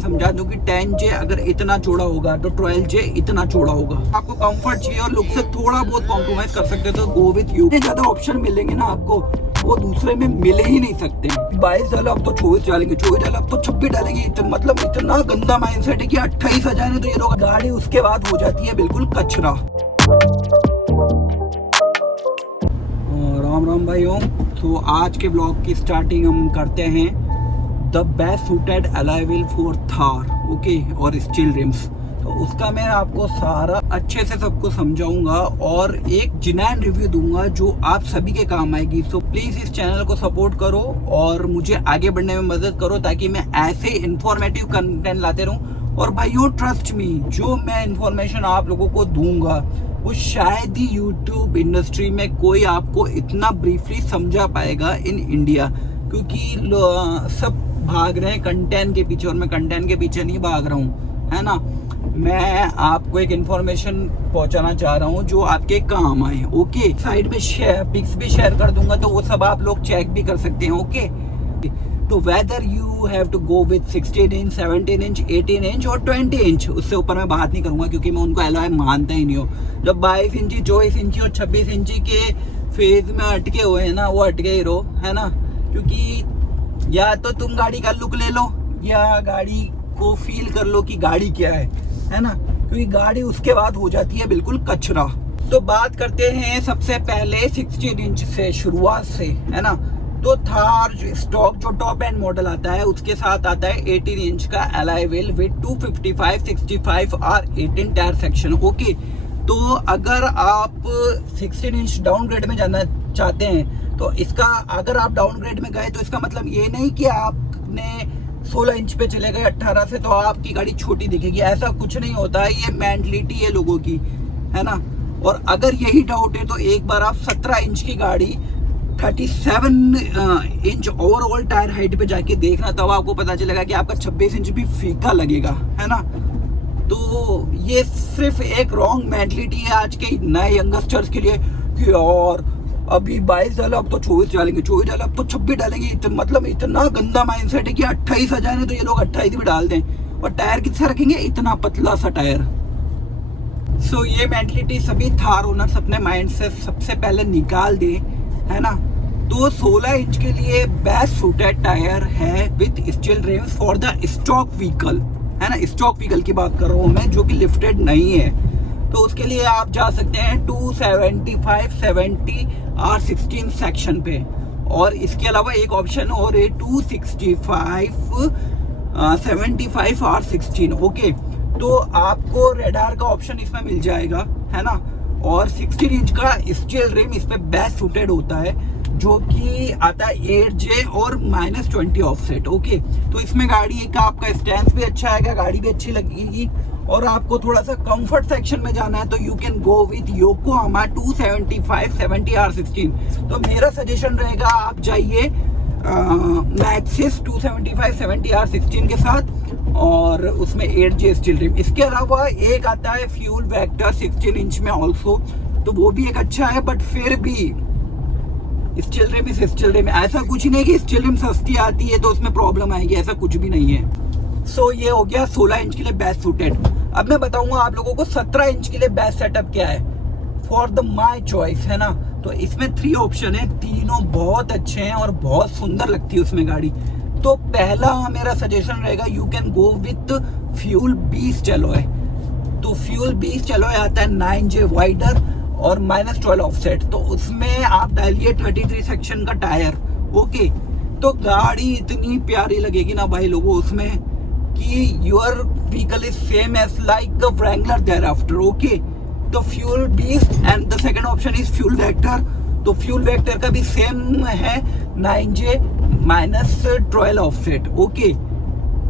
समझा दूं कि 10J अगर इतना चौड़ा होगा तो 12J इतना चौड़ा होगा। आपको कंफर्ट चाहिए और लुक से थोड़ा बहुत कॉम्प्रोमाइज कर सकते हो तो गो विथ यू। इतने ज्यादा ऑप्शन मिलेंगे ना आपको, वो दूसरे में मिले ही नहीं सकते। 22 डाला अब तो 24 डालेंगे, 24 डाला अब तो 26 डालेंगे। मतलब इतना गंदा माइंडसेट है कि 28 आ जाए तो ये लोग गाड़ी उसके बाद हो जाती है बिल्कुल कचरा। राम राम भाइयों। तो आज के ब्लॉग की स्टार्टिंग हम करते हैं the best suited alloy wheel for Thar, okay, और स्टील रिम्स। तो उसका मैं आपको सारा अच्छे से सबको समझाऊंगा और एक जेन्युइन रिव्यू दूंगा जो आप सभी के काम आएगी। तो प्लीज इस चैनल को सपोर्ट करो और मुझे आगे बढ़ने में मदद करो ताकि मैं ऐसे इंफॉर्मेटिव कंटेंट लाते रहूं। और भाइयों ट्रस्ट मी, जो मैं इंफॉर्मेशन आप लोगों को दूंगा वो शायद ही यूट्यूब इंडस्ट्री में कोई आपको इतना ब्रीफली समझा पाएगा इन इंडिया, क्योंकि सब भाग रहे हैं कंटेंट के पीछे और मैं कंटेंट के पीछे नहीं भाग रहा हूँ, है ना। मैं आपको एक इंफॉर्मेशन पहुंचाना चाह रहा हूँ जो आपके काम आए, ओके। साइड में पिक्स भी शेयर कर दूंगा तो वो सब आप लोग चेक भी कर सकते हैं, ओके। तो whether you have to go with 16 inch, 17 inch, 18 inch और 20 इंच, उससे ऊपर मैं बात नहीं करूंगा क्योंकि मैं उनको अलॉय मानता ही नहीं हूँ। जब 22 इंची, 24 इंची और 26 इंची के फेज में अटके हुए हैं ना, वो अटके ही रहो, है ना। क्योंकि या तो तुम गाड़ी का लुक ले लो या गाड़ी को फील कर लो कि गाड़ी क्या है ना। क्योंकि गाड़ी उसके बाद हो जाती है बिल्कुल कचरा। तो बात करते हैं सबसे पहले 16 इंच से, शुरुआत से, है ना। तो थार स्टॉक जो टॉप एंड मॉडल आता है उसके साथ आता है 18 इंच का अलॉय व्हील विद 255, 65 और 18 टायर सेक्शन, ओके। तो अगर आप 16 इंच डाउनग्रेड में जाना चाहते हैं तो इसका, अगर आप डाउनग्रेड में गए तो इसका मतलब ये नहीं कि आपने 16 इंच पे चले गए 18 से तो आपकी गाड़ी छोटी दिखेगी, ऐसा कुछ नहीं होता है। ये मेंटलिटी है लोगों की, है ना। और अगर यही डाउट है तो एक बार आप 17 इंच की गाड़ी 37 इंच ओवरऑल टायर हाइट पे जाके देखना, तब आपको पता चलेगा कि आपका 26 इंच भी फीका लगेगा, है ना। तो ये सिर्फ एक रॉन्ग मेंटलिटी है आज के नए यंगस्टर्स के लिए कि और अभी 22 डाला अब तो 24 डालेंगे, 24 डाला अब तो 26 डालेंगे। मतलब इतना गंदा माइंडसेट है कि 28 आ जाए तो ये लोग 28 भी डाल दें। और टायर कितना रखेंगे, इतना पतला सा टायर। सो ये मेंटलिटी सभी थार ओनर्स अपने माइंड से सबसे पहले निकाल दें, है ना। तो 16 इंच के लिए बेस्ट सूटेड टायर है with steel RIMS for the stock vehicle, है ना। स्टॉक व्हीकल की बात कर रहा हूँ मैं, जो कि लिफ्टेड नहीं है। तो उसके लिए आप जा सकते हैं 275, 70 और 16 सेक्शन पे। और इसके अलावा एक ऑप्शन और है 265, 75 और 16, ओके। तो आपको रेडार का ऑप्शन इसमें मिल जाएगा, है ना। और 16 इंच का स्टील रिम इस पे बेस्ट सूटेड होता है, जो कि आता है 8J और -20 ऑफसेट, ओके। तो इसमें गाड़ी का आपका स्टैंड भी अच्छा आएगा, गाड़ी भी अच्छी लगेगी। और आपको थोड़ा सा कंफर्ट सेक्शन में जाना है तो you can go with Yokohama 275, 70 और 16। तो मेरा सजेशन रहेगा आप जाइए मैक्सिस 275, 70 और 16 के साथ और उसमें 8J स्टील रिम। इसके अलावा एक आता है फ्यूल वेक्टर 16 इंच में ऑल्सो, तो वो भी एक अच्छा है। बट फिर भी स्टील रिम इस स्टील रिम, ऐसा कुछ नहीं कि स्टील रिम सस्ती आती है तो उसमें प्रॉब्लम आएगी, ऐसा कुछ भी नहीं है। सो ये हो गया 16 इंच के लिए बेस्ट सूटेड। अब मैं बताऊंगा आप लोगों को 17 इंच के लिए बेस्ट सेटअप क्या है फॉर द माई चॉइस, है ना। तो इसमें 3 ऑप्शन है, तीनों बहुत अच्छे हैं और बहुत सुंदर लगती है उसमें गाड़ी। तो पहला मेरा सजेशन रहेगा you can go with fuel beast alloy. तो फ्यूल बीस्ट एलॉय आता है 9J वाइडर और -12 ऑफसेट। तो उसमें आप डालिए 33 सेक्शन का टायर, ओके। तो गाड़ी इतनी प्यारी लगेगी ना भाई लोगों उसमें कि your vehicle is same as like the Wrangler thereafter, okay. तो fuel beast and the second option is fuel vector. तो फ्यूल वेक्टर का भी सेम है 9J -12 ऑफसेट, ओके।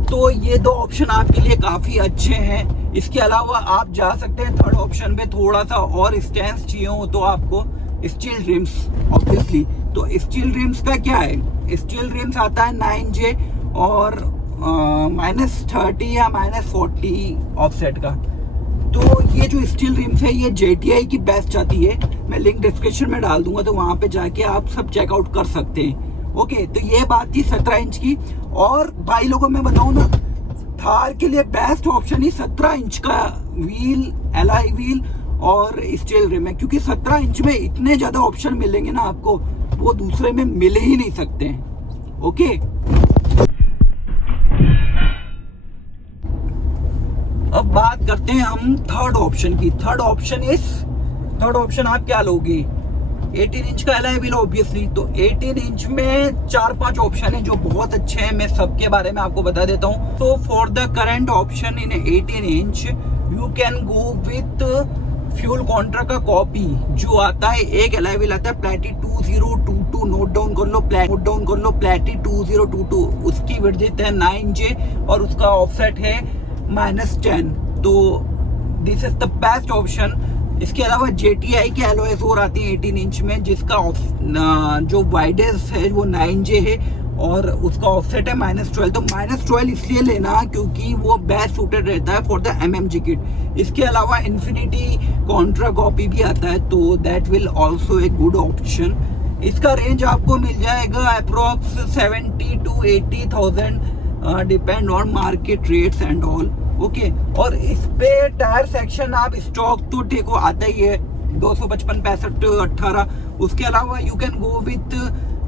तो ये 2 ऑप्शन आपके लिए काफी अच्छे हैं। इसके अलावा आप जा सकते हैं थर्ड ऑप्शन पे, थोड़ा सा और स्टैंस चाहिए हो तो आपको स्टील रिम्स, ऑब्वियसली। तो स्टील रिम्स का क्या है, स्टील रिम्स आता है 9J और -30 या -40 ऑफसेट का। तो ये जो स्टील रिम्स है ये JTI की बेस्ट आती है, मैं लिंक डिस्क्रिप्शन में डाल दूंगा तो वहां पे जाके आप सब चेकआउट कर सकते हैं, ओके। तो ये बात थी 17 इंच की। और भाई लोगों में बताऊं ना, थार के लिए बेस्ट ऑप्शन ही 17 इंच का व्हील, एलॉय व्हील और स्टील रिम है, क्योंकि 17 इंच में इतने ज्यादा ऑप्शन मिलेंगे ना आपको, वो दूसरे में मिल ही नहीं सकते हैं। ओके, अब बात करते हैं हम थर्ड ऑप्शन की। थर्ड ऑप्शन आप क्या लोगे? 18 इंच का एलॉय व्हील ऑब्वियसली। तो 18 इंच में 4-5 ऑप्शन है जो बहुत अच्छे हैं, मैं सबके बारे में आपको बता देता हूँ। तो for the current option in 18 inch you can go with fuel Contra का कॉपी जो आता है, एक एलॉय व्हील आता है प्लैटी 2022, नोट डाउन कर लो प्लैटी 2022। उसकी विड्थ है 9J और उसका ऑफसेट है -10। तो this is the best option. इसके अलावा JTI के एलॉयज और आती हैं 18 इंच में, जिसका जो वाइडेस्ट है वो 9J है और उसका ऑफसेट है -12। तो -12 इसलिए लेना क्योंकि वो बेस्ट सूटेड रहता है फॉर द MMG किट। इसके अलावा इन्फिनिटी कॉन्ट्रा कॉपी भी आता है, तो that will also a good option. इसका रेंज आपको मिल जाएगा approx 70 to 80,000 depend on market rates and all. Okay, और इस पे टायर सेक्शन आप स्टॉक तो देखो आता ही है 255, 65, 18। उसके अलावा you can go with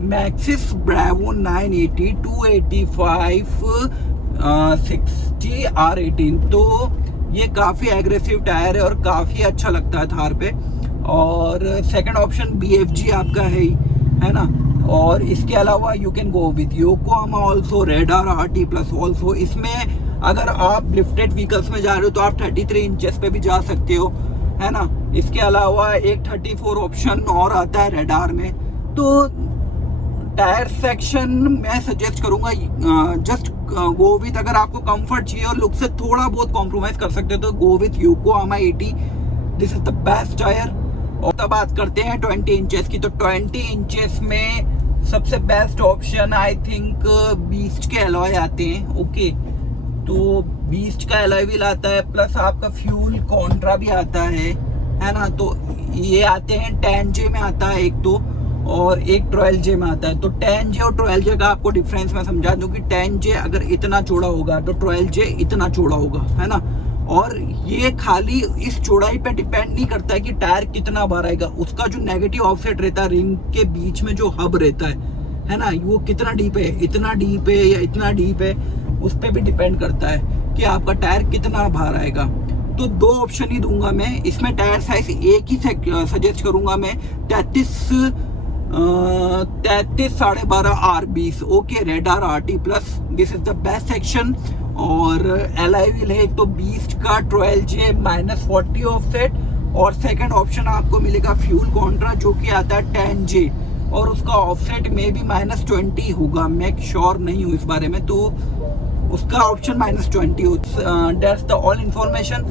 Maxxis Bravo 980, 285, 60 R18। तो ये काफ़ी एग्रेसिव टायर है और काफ़ी अच्छा लगता है थार पे। और सेकंड ऑप्शन BFG आपका है ना। और इसके अलावा you can go with Yokohama also, radar RT+ also. इसमें अगर आप लिफ्टेड व्हीकल्स में जा रहे हो तो आप 33 इंचेस पे भी जा सकते हो, है ना। इसके अलावा एक 34 ऑप्शन और आता है रेडार में। तो टायर सेक्शन मैं सजेस्ट करूंगा जस्ट गो विथ, अगर आपको कंफर्ट चाहिए और लुक से थोड़ा बहुत कॉम्प्रोमाइज कर सकते हो तो go with Yokohama 80। This is the best tyre. और तब बात करते हैं 20 इंचेस की। तो 20 इंचेस में सबसे best option I think beast के एलॉय आते हैं। ओके, तो बीस्ट का एलॉय व्हील आता है प्लस आपका फ्यूल कॉन्ट्रा भी आता है ना। तो ये आते हैं 10J में आता है एक तो, और एक 12J में आता है। तो 10J और 12J का आपको डिफरेंस मैं समझा दूं कि 10J अगर इतना चौड़ा होगा तो 12J इतना चौड़ा होगा, है ना। और ये खाली इस चौड़ाई पे डिपेंड नहीं करता है कि टायर कितना बार आएगा, उसका जो नेगेटिव ऑफसेट रहता है रिंग के बीच में जो हब रहता है ना, वो कितना डीप है, इतना डीप है या इतना डीप है, उस पर भी डिपेंड करता है कि आपका टायर कितना बाहर आएगा। तो 2 ऑप्शन ही दूंगा मैं इसमें। टायर साइज एक ही सजेस्ट करूंगा मैं, 33 12.5 R20। Okay, radar RT+, this is the best section. और एलॉय व्हील है एक तो बीस्ट का 12J -40 ऑफसेट, और सेकंड ऑप्शन आपको मिलेगा फ्यूल कॉन्ट्रा जो कि आता है 10J और उसका ऑफसेट में भी -20 होगा, मैं श्योर नहीं हूँ इस बारे में। तो उसका ऑप्शन -20 हो। That's the all information.